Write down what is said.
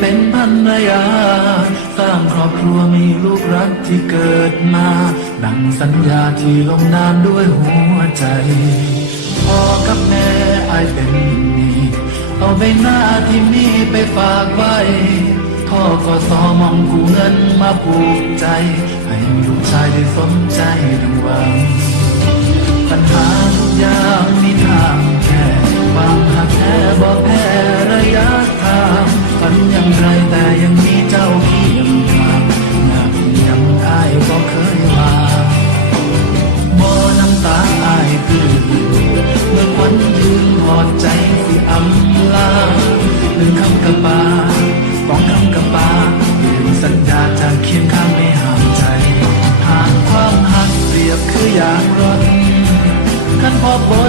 เป็นภรรยาสร้างครอบครัวมีลูกรักที่เกิดมาดังสัญญาที่ลงนามด้วยหัวใจพ่อกับแม่อายเป็นหนี้เอาใบหน้าที่มีไปฝากไว้พ่อก็สอมองกู้เงินมาผูกใจให้ลูกชายได้สมใจดังหวังปัญหาทุกอย่างมีทางแก้ความหักแท้บ่แพ้ระยะทางฝันอย่างไรแต่ยังมีเจ้าเคียงข้างงานยังอายก็เคยวางบ่น้ำตาอายคือเมื่อควันยืนถอดใจสิอำลาหนึ่งคำกับปาสองคำกับปาลืมสัญญาจะเคียงข้างไม่ห่างใจหากความหักเปรียบคืออย่างรถขันพอบ่